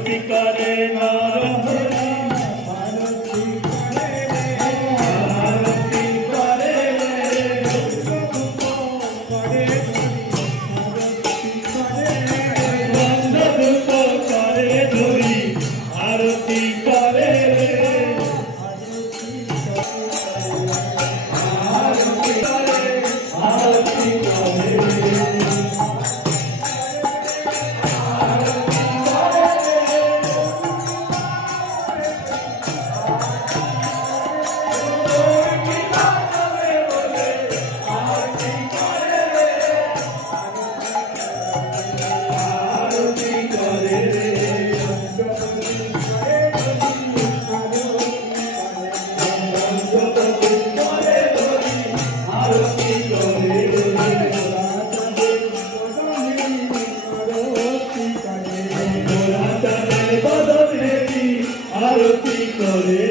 करे नर हरि आरती करे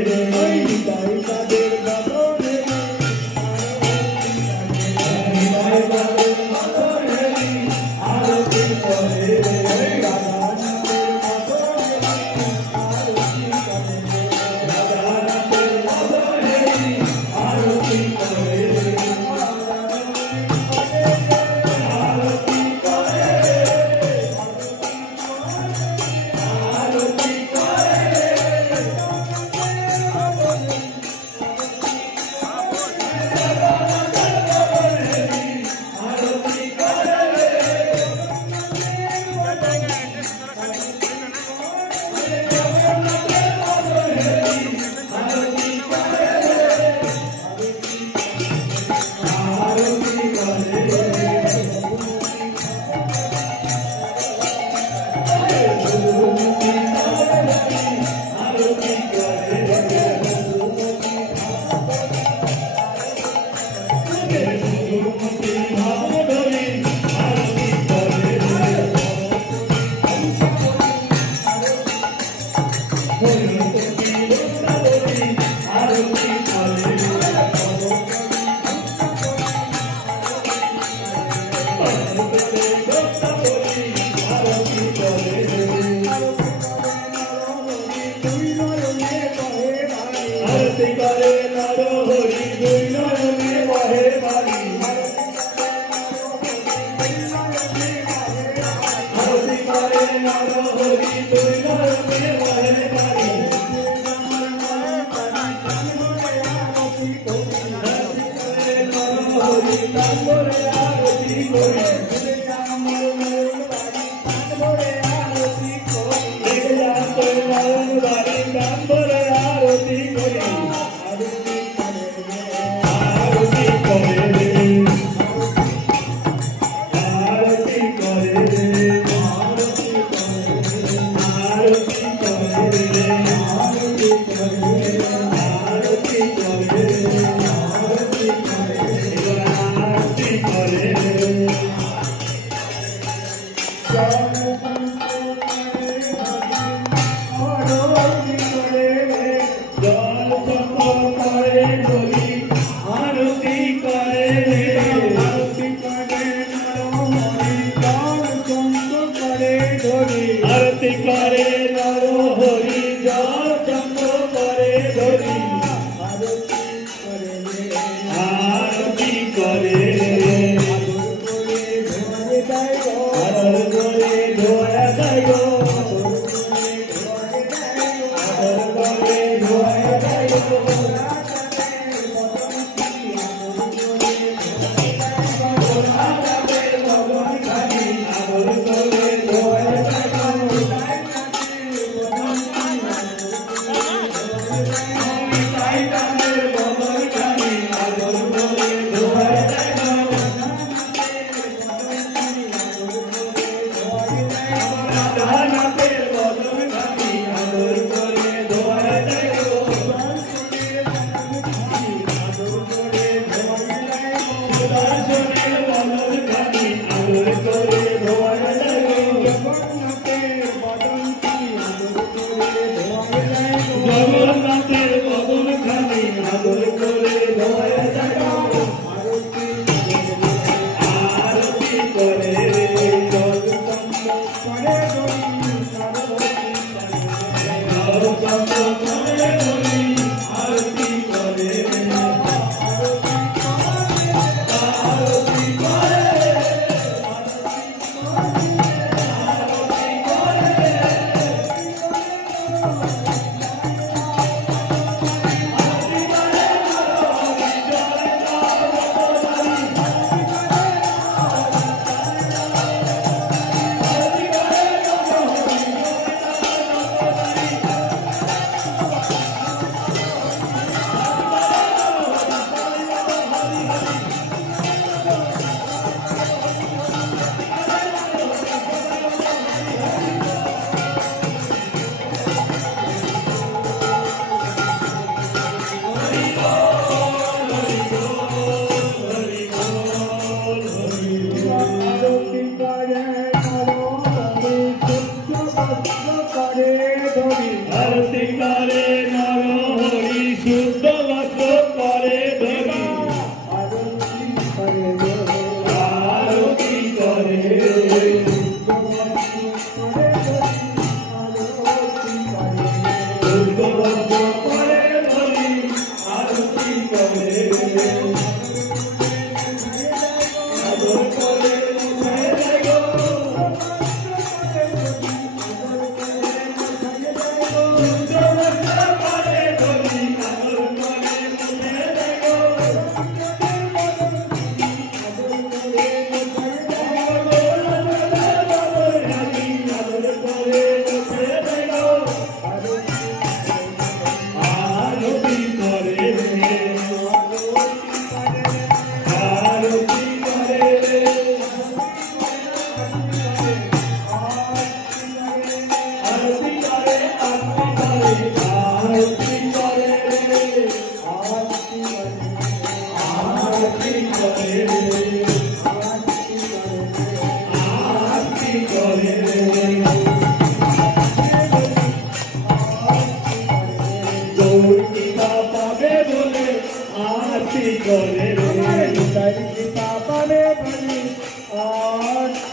आरती करे आरती करे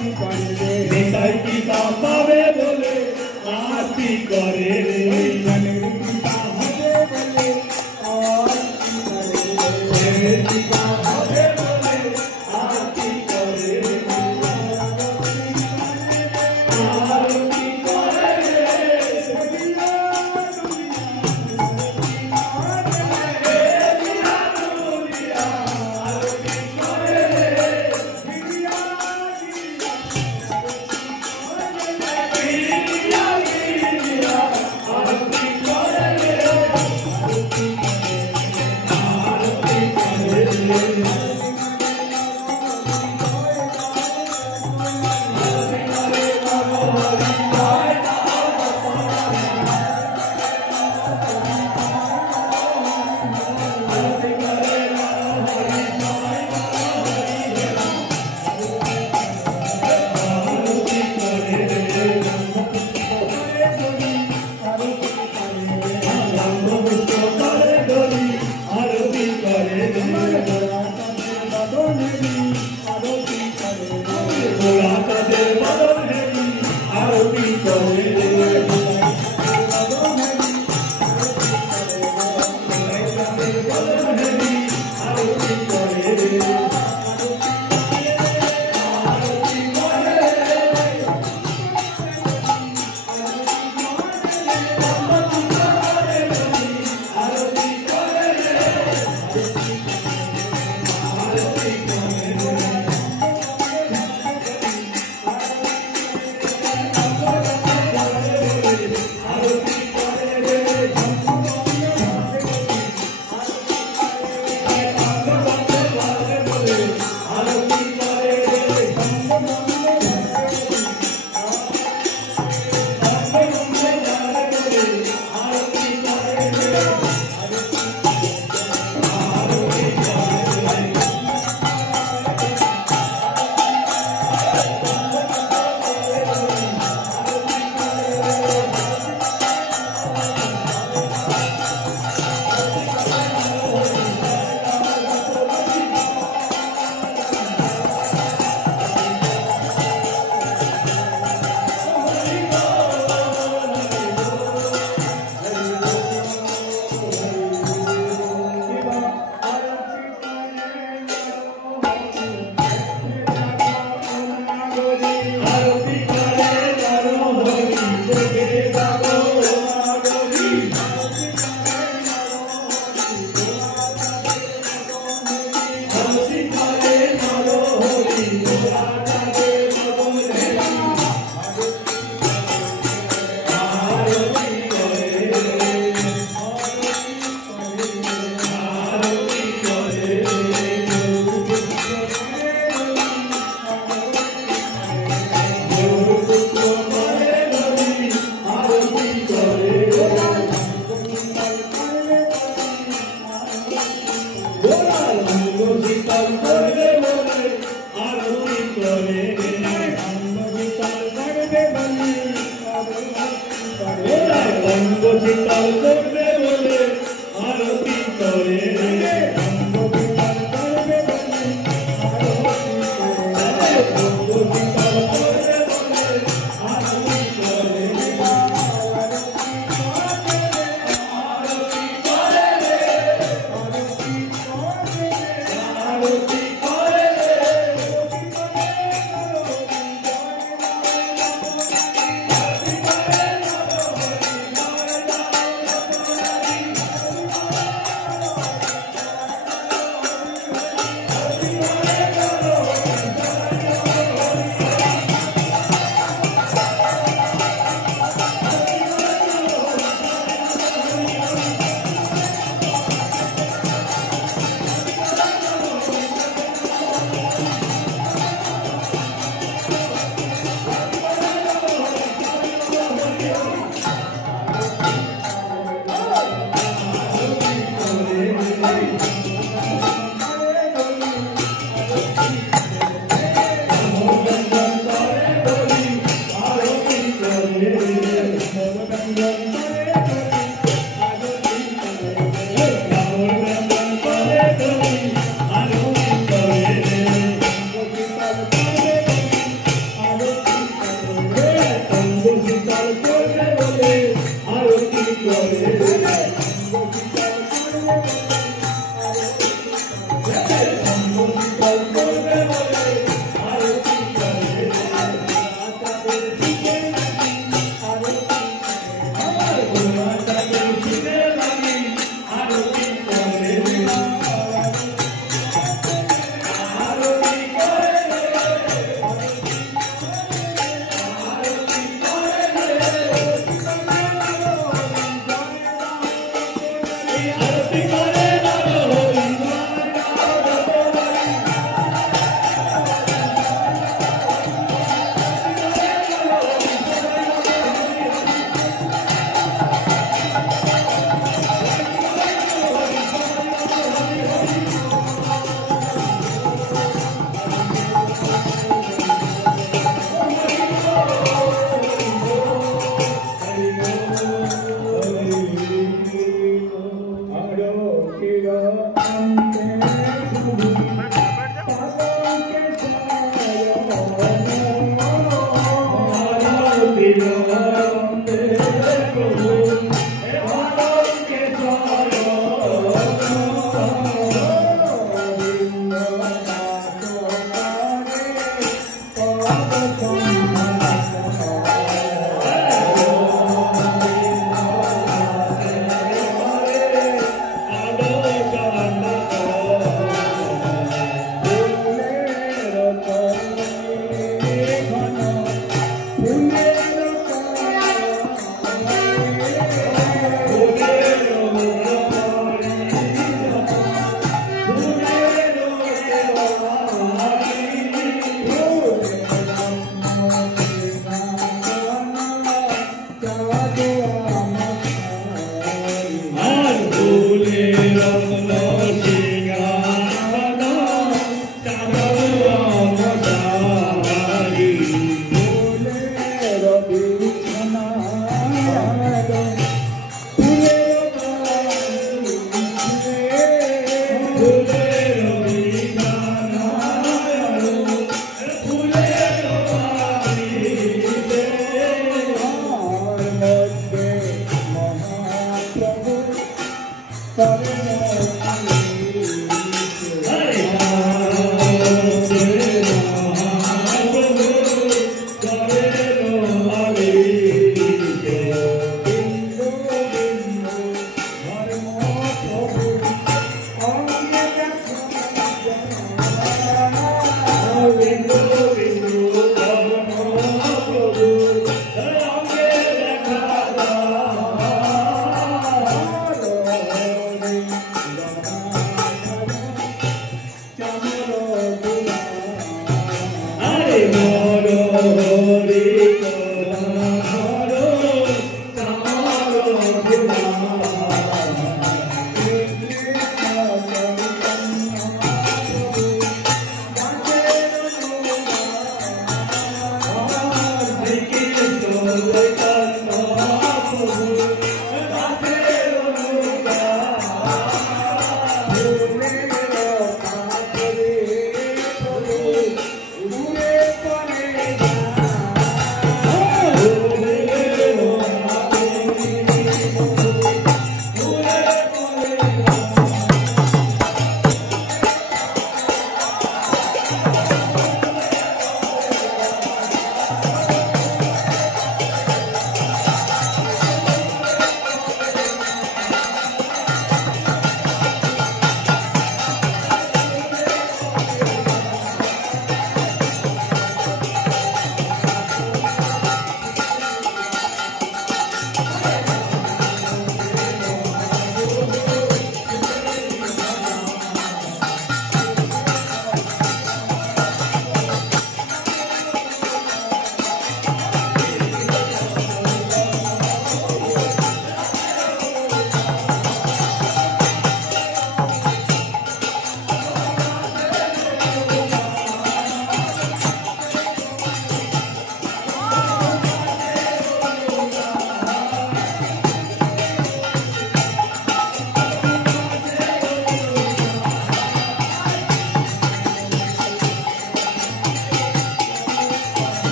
নিতাই পিতা পাবে বলে আরতি করে রে পিতা হবে বলে আরতি করে রে আরতি করে রে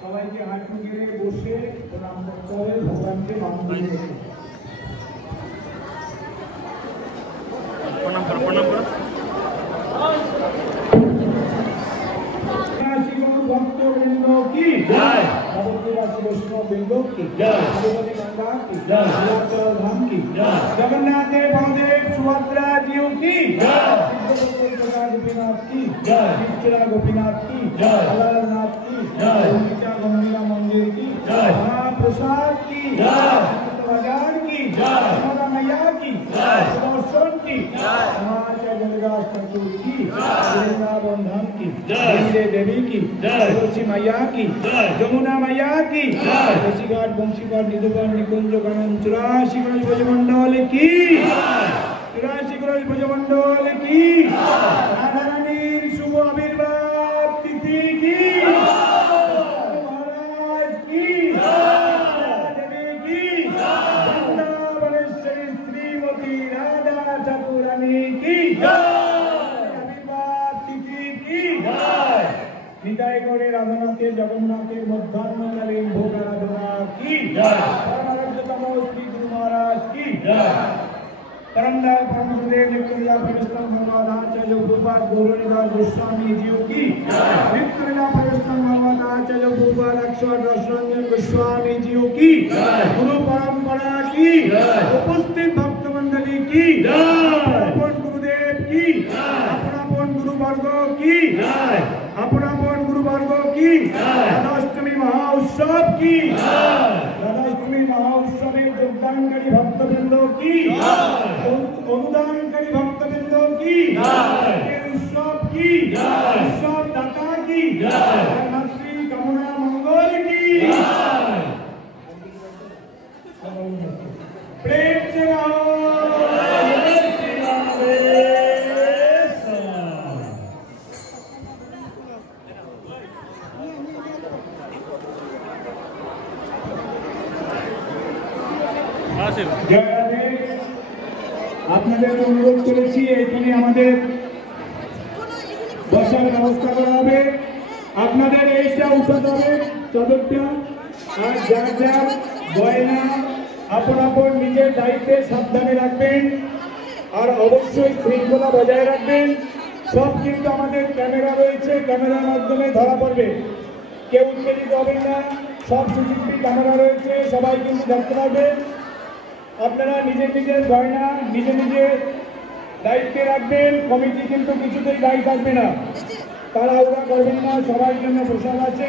সবাইকে হাঁটু গেড়ে বসে প্রণাম করতে হবে। প্রণাম করো প্রণাম করো ভক্তবৃন্দ কি জয় নবদ্বীপবাসী বৈষ্ণববৃন্দ কি জয় তিরুপতি গঙ্গা কি জয় নীলাচল ধাম কি জয় জগন্নাথের বলদেব সুভদ্রা জিউ কি জয় সিদ্ধগোপিকা গোপীনাথ কি জয় বিষ্ণুরা গোপীনাথ কি জয় আলারনাথ কি জয় গঙ্গিকা গঙ্গিলা মন্দির কি জয় মহাপ্রসাদ কি জয় বাজার কি জয় রাধা মাইয়া কি জয় সুদর্শন কি জয় সমাচার্য দাস ঠাকুর কি জয় বৃন্দাবন ধাম কি জয় দেবী কি জয় তুলসী মাইয়া কি জয় যমুনা মাইয়া কি জয় রসিঘাট বংশীঘাট নিধুবন নিকুঞ্জ গণন 84 গ্রজ ব্রজমণ্ডল কি জয় 84 গ্রজ ব্রজমণ্ডল কি রাধা রানীর শুভ আবির্ভাব তিথি কি মহারাজ কি দেবী কি বৃন্দাবনেশ্বরী শ্রীমতী রাধা ঠাকুরানী কি আবির্ভাব তিথি কি বিদায় করে রাধানাথের জগন্নাথের মধ্যাহ্নকালীন ভোগ আরাধনা কি পরমারাধ্যতম শ্রী গুরু মহারাজ কি परमदास परमदेव नित्यानंद प्रवेशतम भगवानाचार्य गुरुपाद गौरनिदास गोस्वामी जी की नित्यानंद प्रवेशतम भगवानाचार्य गुरुपाद अक्षर रसरंजन गोस्वामी जी की गुरु परंपरा की उपस्थित भक्त मंडली की अपना गुरुदेव की अपना गुरु वर्ग की अपना गुरु वर्ग की राधाष्टमी महाउत्सव की राधाष्टमी महाउत्सवे योगदानकारी भक्तवृंद की अनुदानकारी भक्तवृंद की उत्सव की उत्सव दाता की श्री कामना मंगल की प्रेम से আপনাদের অনুরোধ করেছি এখানে আমাদের বসার ব্যবস্থা করা হবে আপনাদের এইটা উঠাতে হবে চাদরটা আর যার যার গয়না আপন নিজের দায়িত্বে সাবধানে রাখবেন আর অবশ্যই শৃঙ্খলা বজায় রাখবেন সব কিন্তু আমাদের ক্যামেরা রয়েছে ক্যামেরার মাধ্যমে ধরা পড়বে কেউ উত্তেজিত হবেন না সব সিসিটিভি ক্যামেরা রয়েছে সবাই কিন্তু দেখতে পাবেন আপনারা নিজের নিজের গয়না নিজে নিজে দায়িত্বে রাখবেন কমিটি কিন্তু কিছুতেই দায়ী থাকবে না তাড়াহুড়া করবেন না সবার জন্য প্রসাদ আছে